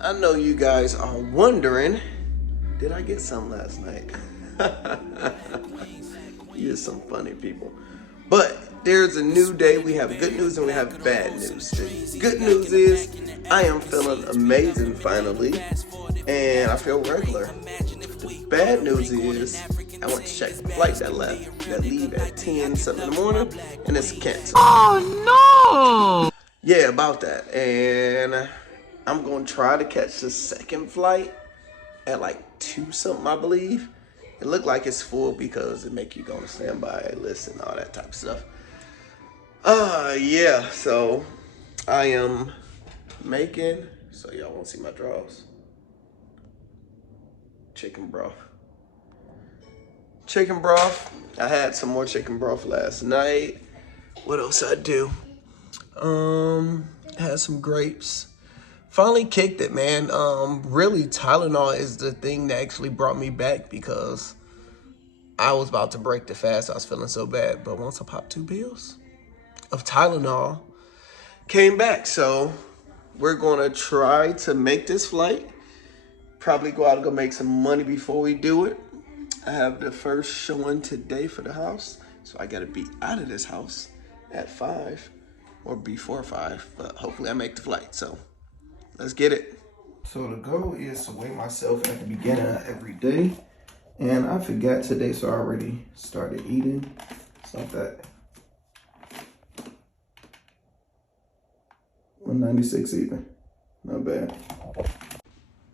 I know you guys are wondering, did I get some last night? You're some funny people. But there's a new day. We have good news and we have bad news. The good news is I am feeling amazing finally, and I feel regular. The bad news is I went to check the flight that leave at 10 something in the morning, and it's canceled. Oh no! Yeah, about that. And I'm gonna try to catch the second flight at like 2 something, I believe. It looked like it's full because it make you go on a standby list and all that type of stuff. Yeah, so I am making, so y'all won't see my draws. Chicken broth. Chicken broth. I had some more chicken broth last night. What else I do? Had some grapes. Finally kicked it, man. Really, Tylenol is the thing that actually brought me back because I was about to break the fast. I was feeling so bad. But once I popped 2 pills of Tylenol, came back. So we're going to try to make this flight. Probably go out and go make some money before we do it. I have the first showing today for the house. So I got to be out of this house at 5 or before 5. But hopefully I make the flight. So let's get it. So the goal is to weigh myself at the beginning of every day. And I forgot today, so I already started eating. It's not that. 196 even. Not bad.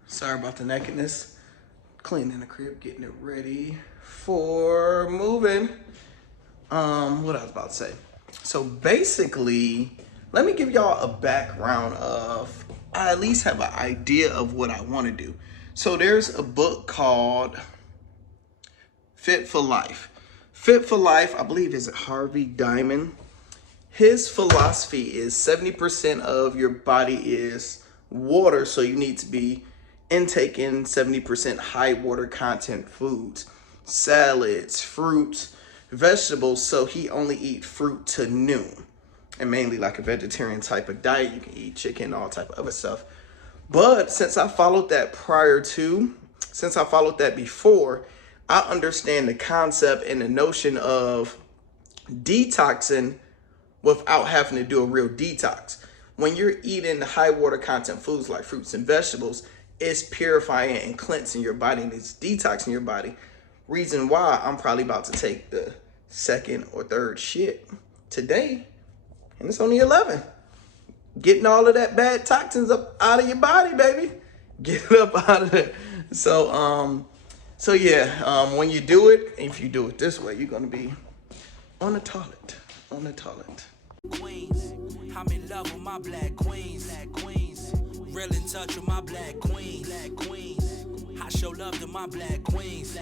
Sorry about the nakedness. Cleaning the crib, getting it ready for moving. What I was about to say. So basically, let me give y'all a background of, I at least have an idea of what I want to do. So there's a book called Fit for Life. Fit for Life, I believe, is Harvey Diamond. His philosophy is 70% of your body is water, so you need to be intaking 70% high water content foods, salads, fruits, vegetables. So he only eat fruit to noon, and mainly like a vegetarian type of diet. You can eat chicken, all type of other stuff. But since I followed that before, I understand the concept and the notion of detoxing without having to do a real detox. When you're eating high water content foods like fruits and vegetables, it's purifying and cleansing your body, and it's detoxing your body. Reason why I'm probably about to take the second or third shit today, and it's only 11. Getting all of that bad toxins up out of your body, baby. Get it up out of there. So yeah, when you do it, if you do it this way, you're gonna be on the toilet. Queens, I'm in love with my black queens. Real in touch with my black queens. I show love to my black queens.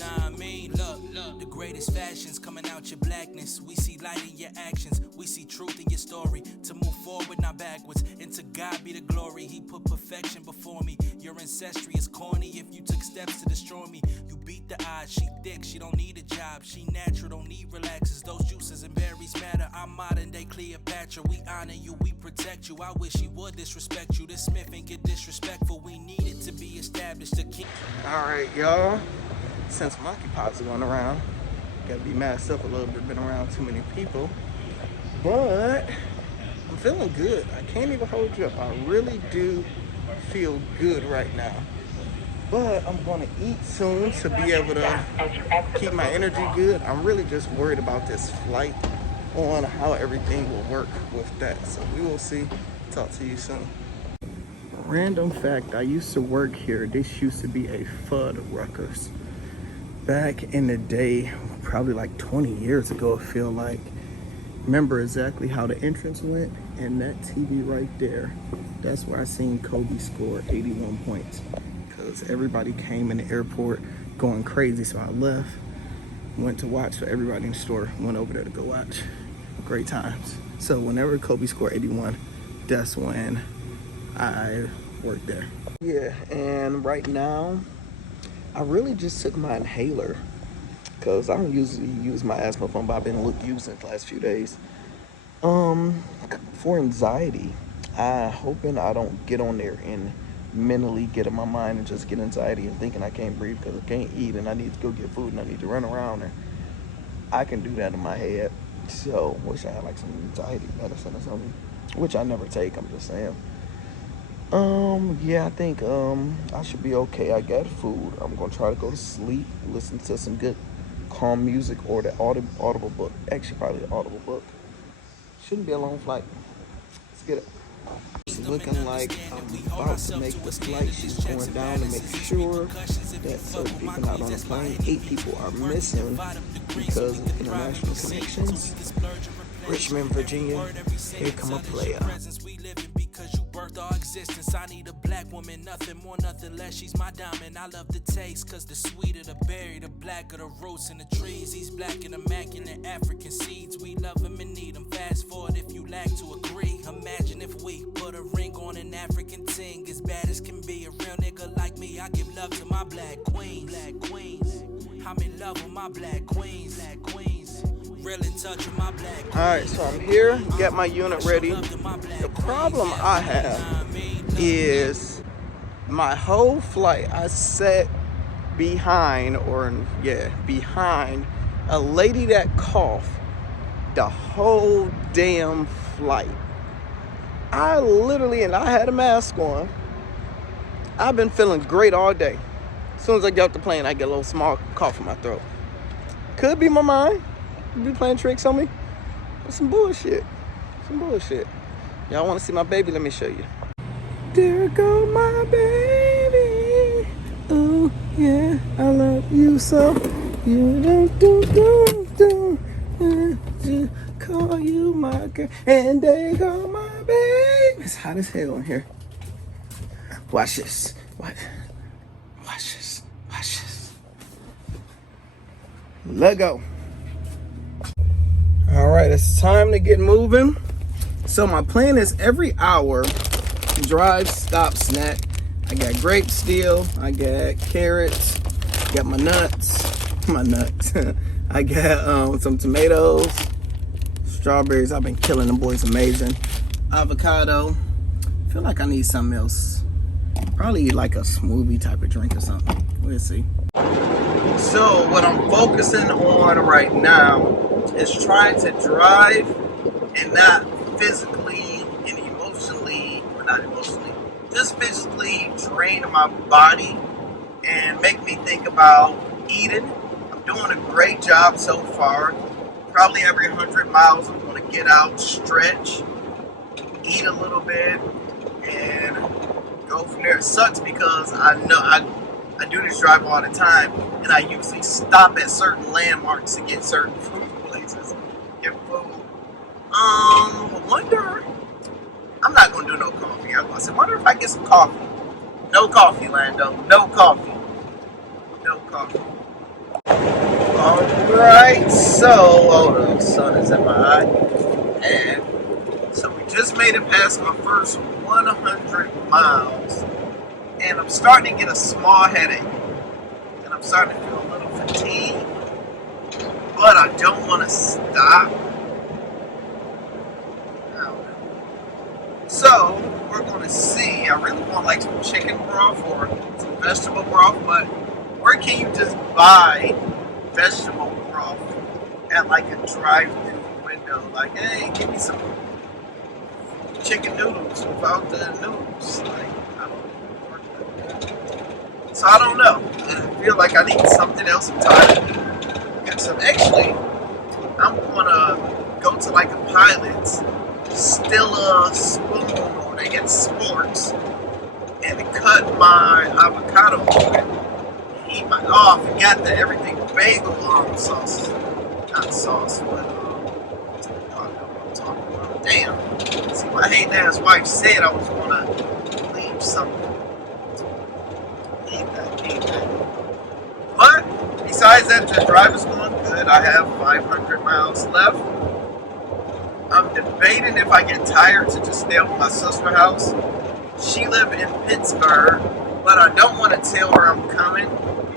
Nah, I mean, look, the greatest fashions coming out your blackness. We see light in your actions. We see truth in your story. To move forward, not backwards. And to God be the glory. He put perfection before me. Your ancestry is corny if you took steps to destroy me. You beat the odds. She thick, she don't need a job. She natural, don't need relaxes. Those juices and berries matter. I'm modern day Cleopatra. We honor you, we protect you. I wish he would disrespect you. This Smith ain't get disrespectful. We need it to be established. All right, y'all. Since monkeypox is going around, gotta be masked up a little bit. Been around too many people, but I'm feeling good. I can't even hold you up. I really do feel good right now. But I'm gonna eat soon to be able to keep my energy good. I'm really just worried about this flight, on how everything will work with that. So we will see. Talk to you soon. Random fact, I used to work here. This used to be a Fuddruckers. Back in the day, probably like 20 years ago, I feel like. Remember exactly how the entrance went? And that TV right there, that's where I seen Kobe score 81 points. Because everybody came in the airport going crazy, so I left, went to watch. So everybody in the store went over there to go watch. Great times. So whenever Kobe scored 81, that's when I worked there. Yeah, and right now, I really just took my inhaler because I don't usually use my asthma pump, but I've been using it the last few days. For anxiety, I hoping I don't get on there and mentally get in my mind and just get anxiety and thinking I can't breathe because I can't eat and I need to go get food and I need to run around, and I can do that in my head. So wish I had like some anxiety medicine or something, which I never take. I'm just saying. Yeah, I think I should be okay. I got food. I'm gonna try to go to sleep, listen to some good calm music or the audible book. Actually, probably the audible book. Shouldn't be a long flight. Let's get it. It's looking like I'm about to make the flight. She's going down to make sure that certain people not on the plane. 8 people are missing because of international connections. Richmond, Virginia, here come a player. Birth our existence. I need a black woman, nothing more, nothing less. She's my diamond. I love the taste, cause the sweeter the berry, the blacker the roots in the trees. These black and immaculate African seeds. We love them and need them. Fast forward if you lack to agree. Imagine if we put a ring on an African ting. As bad as can be, a real nigga like me. I give love to my black queens. Black queens. I'm in love with my black queens. Black queens. Real in touch with my black queens. Alright, so I'm here, got my unit ready. The problem I have is my whole flight I sat behind a lady that coughed the whole damn flight. I had a mask on. I've been feeling great all day. As soon as I get off the plane, I get a little small cough in my throat. Could be my mind. Could be playing tricks on me. That's some bullshit. Y'all want to see my baby? Let me show you. There go my baby. Oh yeah, I love you so. You don't call you my girl. And there go my baby. It's hot as hell in here. Watch this. Watch this. Let go. All right, it's time to get moving. So my plan is every hour, drive, stop, snack. I got grapes still. I got carrots. Got my nuts. I got some tomatoes, strawberries. I've been killing them boys, amazing. Avocado. I feel like I need something else. Probably like a smoothie type of drink or something. We'll see. So what I'm focusing on right now is trying to drive and not physically and emotionally, or not emotionally, just physically drain my body and make me think about eating. I'm doing a great job so far. Probably every 100 miles I'm going to get out, stretch, eat a little bit, and go from there. It sucks because I know I do this drive all the time, and I usually stop at certain landmarks to get certain food places, get food. I wonder, I'm not going to do no coffee. I was going to say, wonder if I get some coffee. No coffee, Lando. No coffee. Alright, so, the sun is in my eye. And so we just made it past my first 100 miles. And I'm starting to get a small headache. And I'm starting to feel a little fatigued. But I don't want to stop. So, we're going to see. I really want like some chicken broth or some vegetable broth. But where can you just buy vegetable broth at like a drive-thru window? Like, hey, give me some chicken noodles without the noodles. Like, so I don't know. I feel like I need something else. I'm tired. Okay, so actually, I'm gonna go to like a Pilot's, steal a spoon, or they get sports, and cut my avocado open. Eat my, I forgot that everything bagel sauce. Not sauce, but I know what I'm talking about. Damn. See, my hating ass wife said I was gonna leave something. Eat that. But besides that, the drive is going good. I have 500 miles left. I'm debating if I get tired to just stay at my sister's house. She lives in Pittsburgh, but I don't want to tell her I'm coming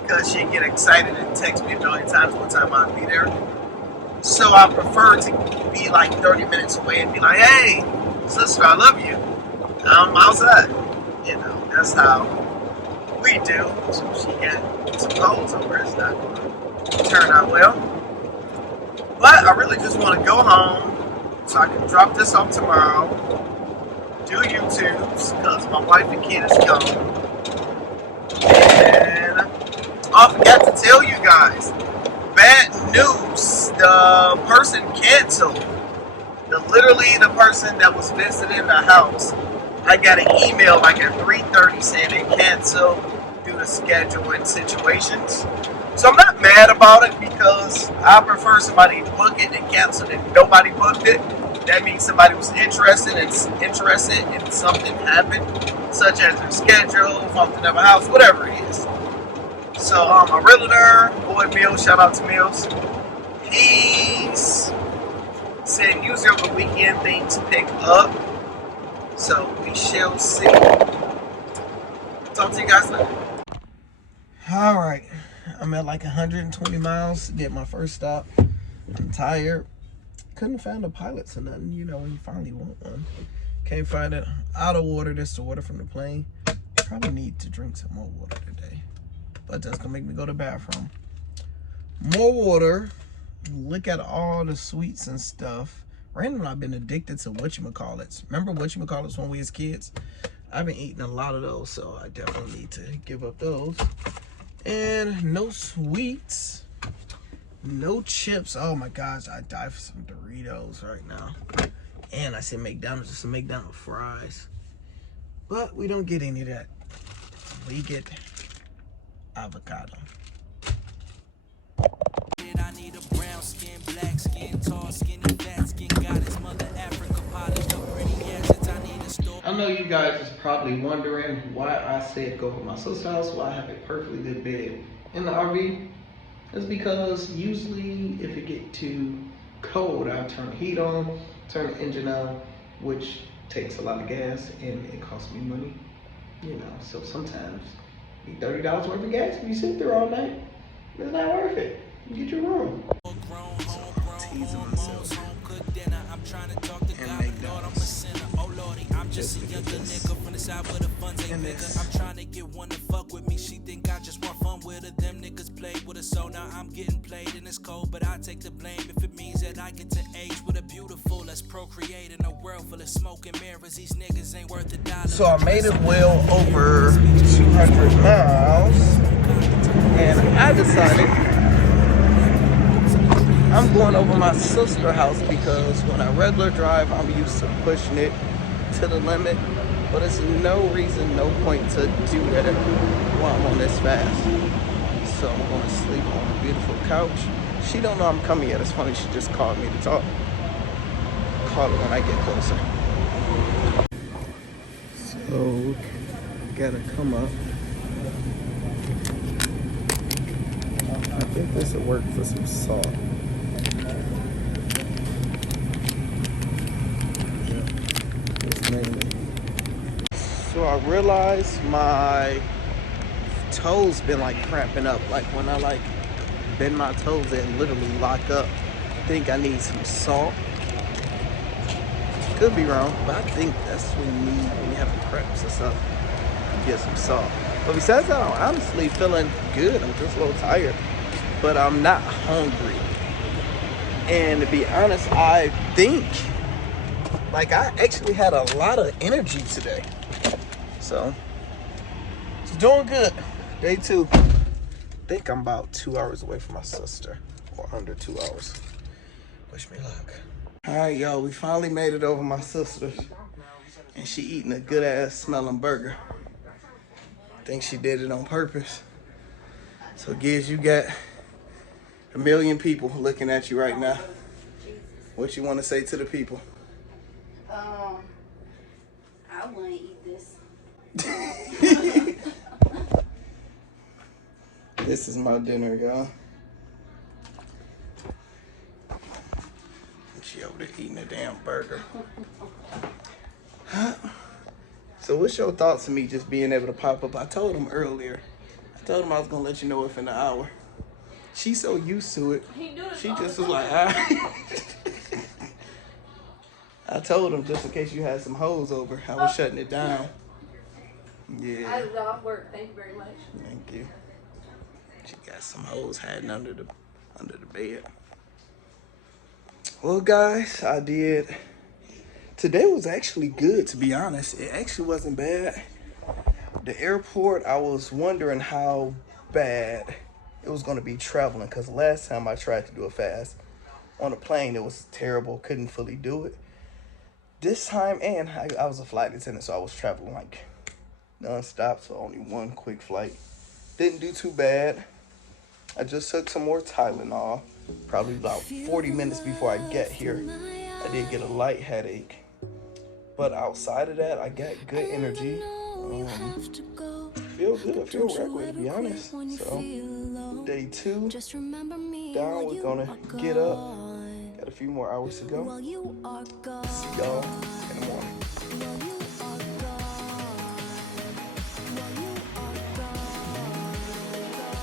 because she'd get excited and text me a million times what time I'd be there. So I prefer to be like 30 minutes away and be like, hey, sister, I love you. I'm outside. you know, that's how we do. So she got some holes over. It's not going to turn out well. But I really just want to go home so I can drop this off tomorrow, do YouTubes, because my wife and kid is gone. And I forgot to tell you guys, bad news, the person canceled. Literally the person that was visiting the house, I got an email like at 3:30 saying they canceled due to scheduling situations. So I'm not mad about it because I prefer somebody book it and cancel it. If nobody booked it, that means somebody was interested and something happened, such as their schedule, something of a house, whatever it is. So a realtor, boy Mills, shout out to Mills. He's said usually over the weekend things pick up. So we shall see. Talk to you guys later. Alright. I'm at like 120 miles to get my first stop. I'm tired. Couldn't find the pilots or nothing, you know, when you finally want one. Can't find it. Out of water. That's the water from the plane. Probably need to drink some more water today. But that's gonna make me go to the bathroom. More water. Look at all the sweets and stuff. Randomly, I've been addicted to whatchamacallits. Remember whatchamacallits when we was kids? I've been eating a lot of those, so I definitely need to give up those. And no sweets. No chips. Oh my gosh, I die for some Doritos right now. And I said McDonald's, just some McDonald's fries. But we don't get any of that. We get avocado. I need a brown skin, black skin, tall skin, fat skin, got his mother Africa polished up pretty assets. I need a store. I know you guys is probably wondering why I said go to my sister's house, why I have a perfectly good bed in the RV. It's because usually if it get too cold, I turn the heat on, turn the engine on, which takes a lot of gas and it costs me money, you know. So sometimes be $30 worth of gas when you sit there all night. It's not worth it. You get your room. So I'm teasing myself and make those. Just to get this. And this. I'm trying to get one to fuck with me. She think I just want fun with her. Them niggas played with her, so now I'm getting played and it's cold. But I take the blame if it means that I get to age with a beautiful. Let's procreate in a world full of smoke and mirrors. These niggas ain't worth a dollar. So I made it well over 200 miles, and I decided I'm going over my sister's house because when I regular drive, I'm used to pushing it to the limit, but it's no reason, no point to do that while I'm on this fast. So I'm going to sleep on a beautiful couch. She don't know I'm coming yet. It's funny, she just called me to talk. Call her when I get closer. So gotta come up. I think this will work for some salt. So I realized my toes been like cramping up. Like when I like bend my toes, they literally lock up. I think I need some salt. Could be wrong, but I think that's what you need when you have cramps or stuff. Get some salt. But besides that, I'm honestly feeling good. I'm just a little tired, but I'm not hungry. And to be honest, I think like I actually had a lot of energy today. So it's doing good. Day 2. I think I'm about 2 hours away from my sister, or under 2 hours. Wish me luck. All right, y'all, we finally made it over my sister's, and she eating a good ass smelling burger. I think she did it on purpose. So Giz, you got a million people looking at you right now. What you want to say to the people? I want to eat this. This is my dinner, y'all. She over there eating a damn burger. So what's your thoughts of me just being able to pop up? I told him earlier. I told him I was going to let you know within an hour. She's so used to it. She just was like, all right. I told him just in case you had some hoes over, I was shutting it down. Yeah. I was off work. Thank you very much. Thank you. She got some hoes hiding under the bed. Well, guys, I did. Today was actually good, to be honest. It actually wasn't bad. The airport, I was wondering how bad it was going to be traveling, because last time I tried to do a fast on a plane, it was terrible. Couldn't fully do it. This time, and I was a flight attendant, so I was traveling like non-stop, so only one quick flight. Didn't do too bad. I just took some more Tylenol, probably about 40 minutes before I get here. I did get a light headache, but outside of that, I got good energy. Feel good, feel regular, to be honest. So, day 2, down, we're gonna get up. Got a few more hours to go. See y'all in the morning.